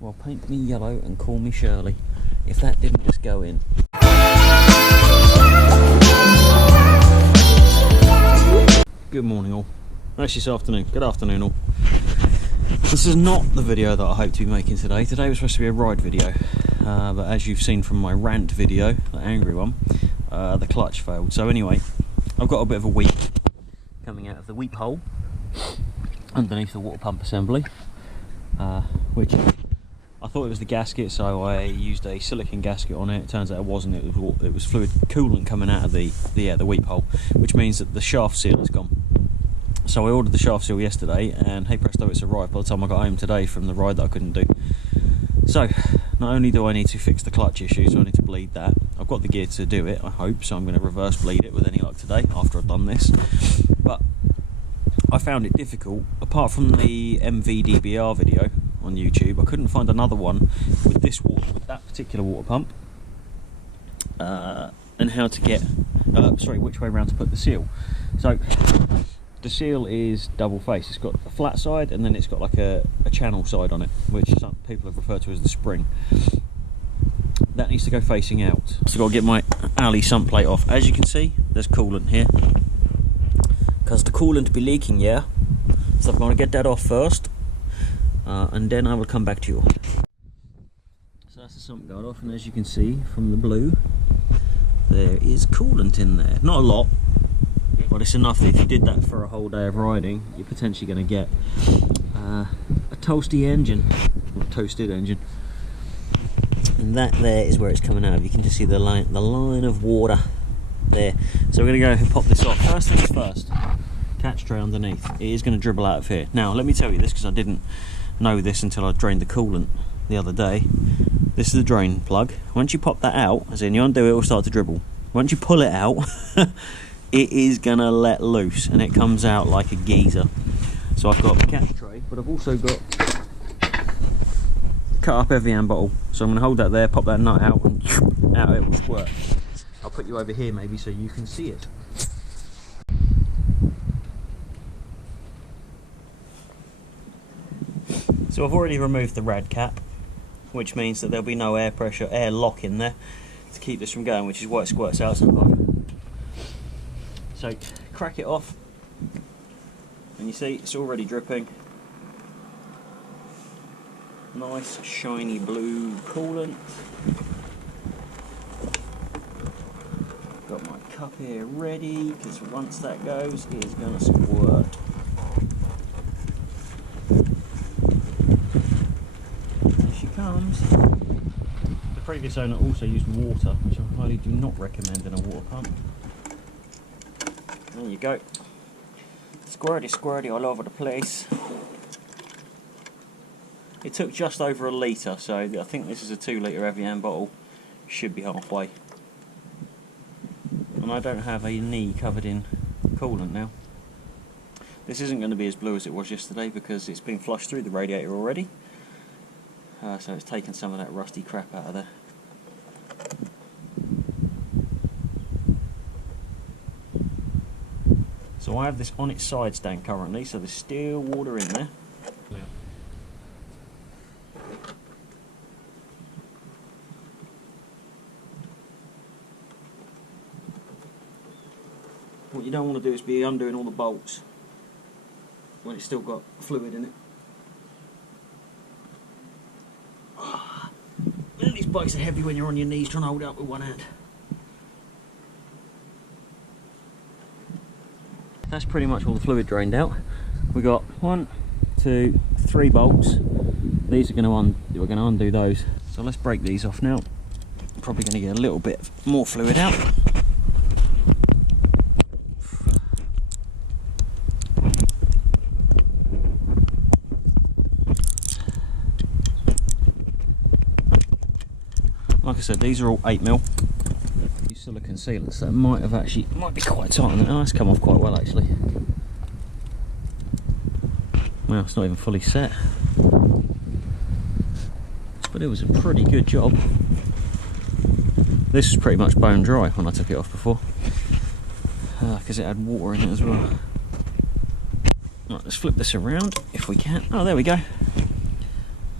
Well, paint me yellow and call me Shirley, if that didn't just go in. Good morning all. Actually this afternoon. Good afternoon all. This is not the video that I hope to be making today. Today was supposed to be a ride video, but as you've seen from my rant video, the angry one, the clutch failed. So anyway, I've got a bit of a weep coming out of the weep hole underneath the water pump assembly, which I thought it was the gasket, so I used a silicone gasket on it. It turns out it wasn't. It was fluid coolant coming out of the weep hole, which means that the shaft seal is gone. So I ordered the shaft seal yesterday, and hey presto, it's arrived by the time I got home today from the ride that I couldn't do. So not only do I need to fix the clutch issue, so I need to bleed that. I've got the gear to do it, I hope, so I'm going to reverse bleed it with any luck today after I've done this. But I found it difficult, apart from the MVDBR video on YouTube, I couldn't find another one with this water, with that particular water pump, and how to get, which way around to put the seal. So the seal is double face. It's got a flat side and then it's got like a channel side on it, which some people have referred to as the spring. That needs to go facing out. So I've got to get my alley sump plate off. As you can see, there's coolant here, because the coolant be leaking, yeah? So I'm going to get that off first, and then I will come back to you. So that's the sump guard off, and as you can see from the blue, there is coolant in there. Not a lot, but it's enough that if you did that for a whole day of riding, you're potentially going to get a toasty engine, or a toasted engine. And that there is where it's coming out of. You can just see the line of water there. So we're going to go and pop this off. First things first, catch tray underneath. It is going to dribble out of here. Now let me tell you this, because I didn't know this until I drained the coolant the other day. This is the drain plug. Once you pop that out, as in you undo it, will start to dribble. Once you pull it out, it is gonna let loose and it comes out like a geezer. So I've got the catch tray, but I've also got cut up Evian bottle. So I'm gonna hold that there, pop that nut out, and out it will squirt. I'll put you over here maybe so you can see it. So I've already removed the rad cap, which means that there'll be no air pressure, air lock in there to keep this from going, which is why it squirts out so hard. So crack it off, and you see it's already dripping. Nice shiny blue coolant. Got my cup here ready, because once that goes, it is going to squirt. Here she comes. The previous owner also used water, which I highly do not recommend in a water pump. There you go. Squirty squirty all over the place. It took just over a litre, so I think this is a 2 litre Evian bottle. Should be halfway. And I don't have a knee covered in coolant now. This isn't going to be as blue as it was yesterday because it's been flushed through the radiator already. So it's taken some of that rusty crap out of there. So I have this on its side stand currently, so there's still water in there. Yeah. What you don't want to do is be undoing all the bolts when it's still got fluid in it. And these bikes are heavy when you're on your knees trying to hold it up with one hand. That's pretty much all the fluid drained out. We got 1, 2, 3 bolts. These are we're going to undo those. So let's break these off now. Probably going to get a little bit more fluid out. Like I said, these are all 8mm. Silicone sealants, so it might be quite tight on it. Oh, that's come off quite well actually. Well, it's not even fully set, but it was a pretty good job. This was pretty much bone dry when I took it off before, because it had water in it as well. Right, let's flip this around if we can. Oh, there we go.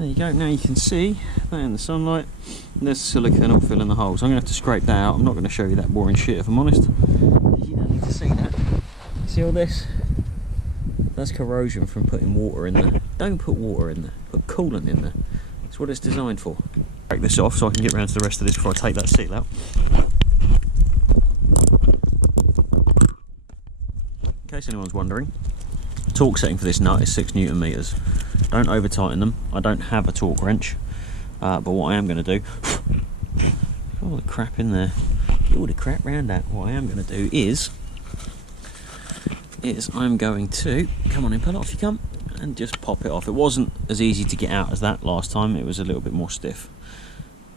There you go, now you can see that in the sunlight. There's the silicone all filling the holes. I'm going to have to scrape that out. I'm not going to show you that boring shit if I'm honest. You don't need to see that. See all this? That's corrosion from putting water in there. Don't put water in there, put coolant in there. That's what it's designed for. Break this off so I can get around to the rest of this before I take that seal out. In case anyone's wondering, the torque setting for this nut is 6 Newton meters. Don't over tighten them. I don't have a torque wrench, but what I am going to do, all the crap in there, get all the crap round that. What I am going to do is I'm going to, come on in, pull it off you come, and just pop it off. It wasn't as easy to get out as that last time. It was a little bit more stiff.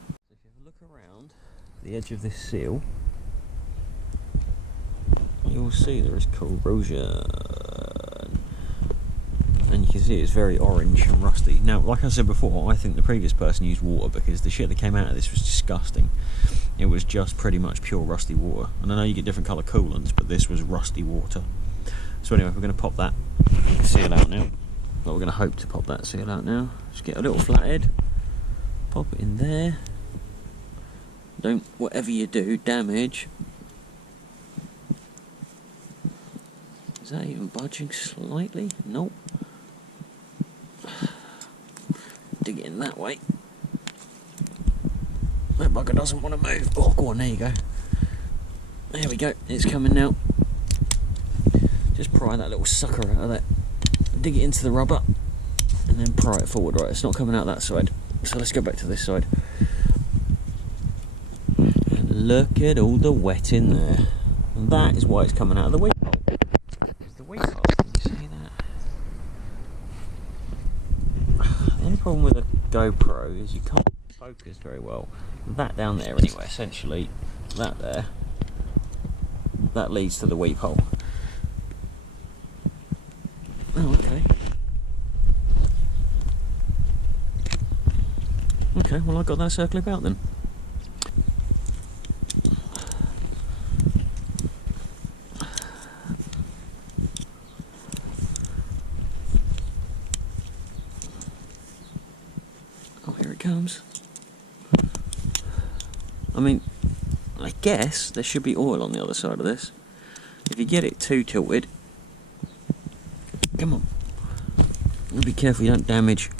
So if you have a look around the edge of this seal, you'll see there is corrosion. And you can see it's very orange and rusty. Now, like I said before, I think the previous person used water because the shit that came out of this was disgusting. It was just pretty much pure rusty water. And I know you get different colour coolants, but this was rusty water. So anyway, we're going to pop that seal out now. Well, we're going to hope to pop that seal out now. Just get a little flathead, pop it in there. Don't, whatever you do, damage. Is that even budging slightly? Nope. Dig it in that way. That bugger doesn't want to move. Oh, go on, there you go. There we go, it's coming now. Just pry that little sucker out of that. Dig it into the rubber and then pry it forward. Right, it's not coming out that side. So let's go back to this side. And look at all the wet in there. And that is why it's coming out of the weep hole. It's the weep hole, can you see that? The only problem with a GoPro is you can't focus very well. That down there anyway, essentially, that there, that leads to the weep hole. Oh, okay. Okay, well I got that circle about then. Oh, here it comes. I mean, I guess there should be oil on the other side of this. If you get it too tilted, come on, be careful you don't damage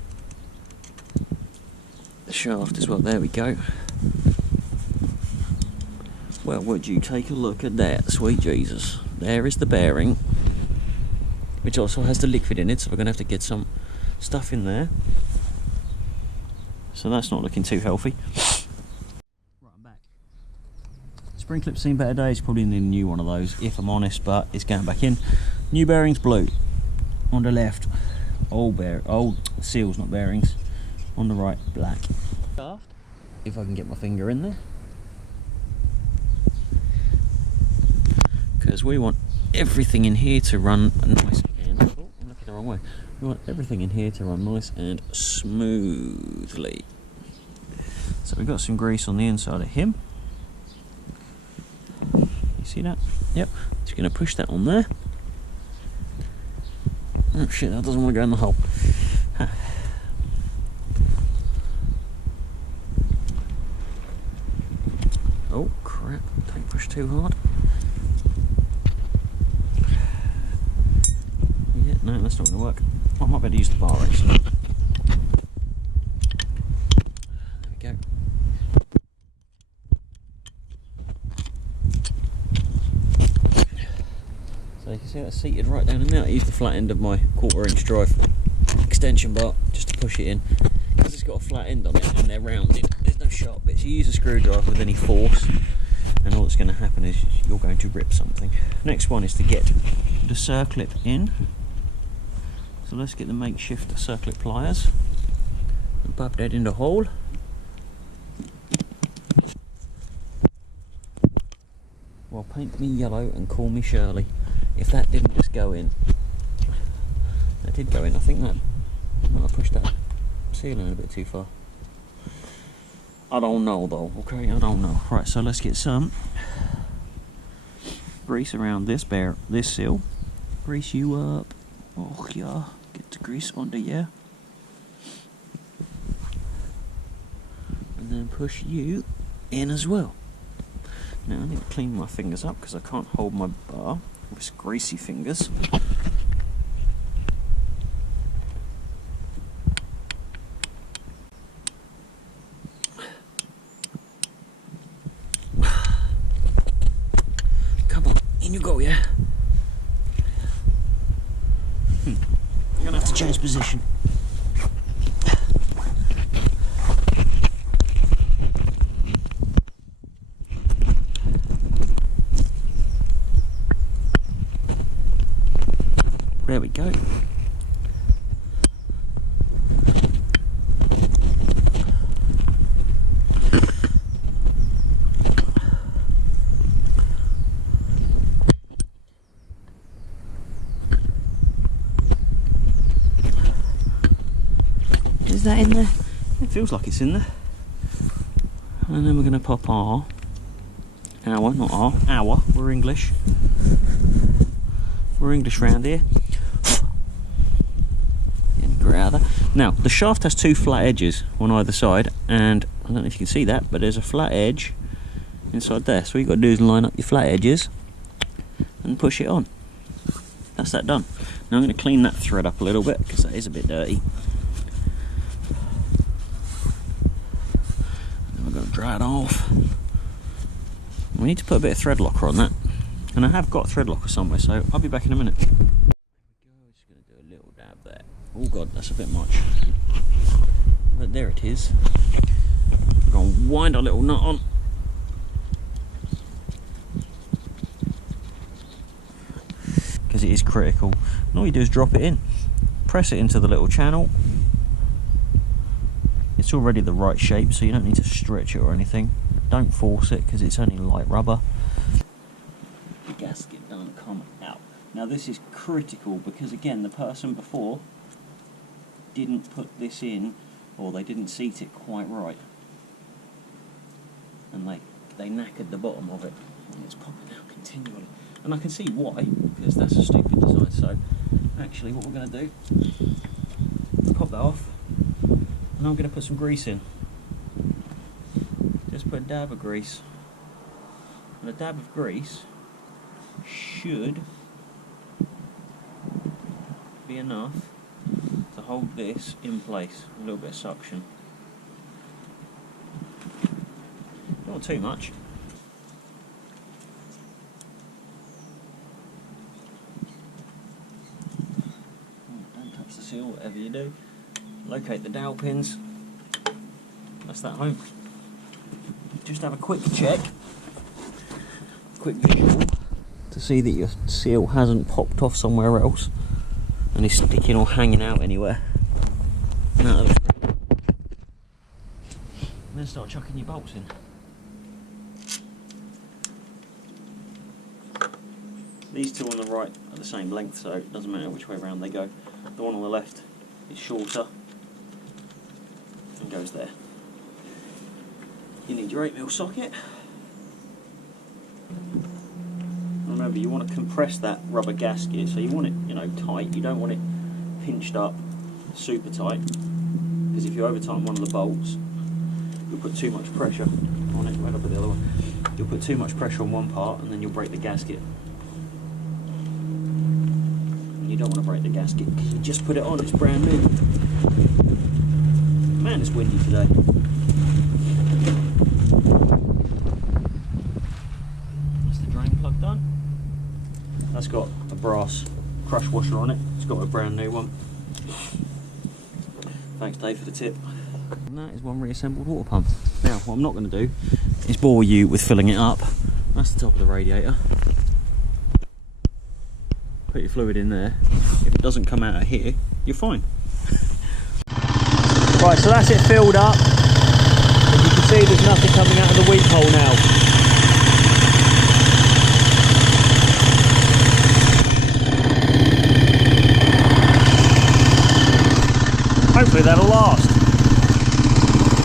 the shaft as well. There we go. Well, would you take a look at that, sweet Jesus. There is the bearing, which also has the liquid in it, so we're going to have to get some stuff in there. So that's not looking too healthy. Right, I'm back. Spring clip's seen better days, probably need a new one of those, if I'm honest, but it's going back in. New bearings, blue. On the left, old seals, not bearings. On the right, black. If I can get my finger in there. Because we want everything in here to run nice and... Oh, I'm looking the wrong way. We want everything in here to run nice and smoothly. So we've got some grease on the inside of him. You see that? Yep. Just going to push that on there. Oh shit, that doesn't want to go in the hole. Huh. Oh crap, don't push too hard. Yeah, no, that's not going to work. I might better use the bar actually. There we go. So you can see that's seated right down in there. I used the flat end of my 1/4 inch drive extension bar just to push it in. Because it's got a flat end on it and they're rounded, there's no sharp bits. You use a screwdriver with any force and all that's going to happen is you're going to rip something. Next one is to get the circlip in. So let's get the makeshift circlip pliers and pop that in the hole. Well, paint me yellow and call me Shirley. If that didn't just go in, that did go in. I think that I pushed that ceiling a bit too far. I don't know though. Okay, I don't know. Right, so let's get some grease around this seal. Grease you up. Oh yeah, get the grease onto you. then push you in as well. Now I need to clean my fingers up because I can't hold my bar with greasy fingers. Come on, in you go, yeah? You're gonna have to change position. There we go. Is that in there? It feels like it's in there. And then we're going to pop our, not our, we're English. We're English round here. Now, the shaft has two flat edges on either side, and I don't know if you can see that, but there's a flat edge inside there. So what you've got to do is line up your flat edges and push it on. That's that done. Now I'm going to clean that thread up a little bit because that is a bit dirty. And we're going to dry it off. We need to put a bit of thread locker on that, and I have got thread locker somewhere, so I'll be back in a minute. Just going to do a little dab there. Oh god, that's a bit much. But there it is. We're going to wind our little nut on. Because it is critical. And all you do is drop it in. Press it into the little channel. It's already the right shape, so you don't need to stretch it or anything. Don't force it because it's only light rubber. The gasket doesn't come out. Now this is critical because again, the person before didn't put this in, or they didn't seat it quite right, and they knackered the bottom of it, and it's popping out continually. And I can see why, because that's a stupid design. So actually what we're going to do, pop that off, and I'm going to put some grease in. Just put a dab of grease, and a dab of grease should be enough to hold this in place. A little bit of suction. Not too much. Don't touch the seal, whatever you do. Locate the dowel pins. That's that home. Just have a quick check, quick visual, to see that your seal hasn't popped off somewhere else and is sticking or hanging out anywhere. No. And then start chucking your bolts in. These two on the right are the same length, so it doesn't matter which way around they go. The one on the left is shorter and goes there. You need your 8mm socket. Remember, you want to compress that rubber gasket, so you want it, tight. You don't want it pinched up super tight, because if you over tighten one of the bolts, you'll put too much pressure on it. Right up at the other one. You'll put too much pressure on one part, and then you'll break the gasket. And you don't want to break the gasket because you just put it on. It's brand new. Man, it's windy today. That's got a brass crush washer on it. It's got a brand new one. Thanks Dave for the tip. And that is one reassembled water pump. Now what I'm not going to do is bore you with filling it up. That's the top of the radiator. Put your fluid in there. If it doesn't come out of here, you're fine. Right, so that's it filled up. As you can see, there's nothing coming out of the weep hole now. Hopefully that'll last.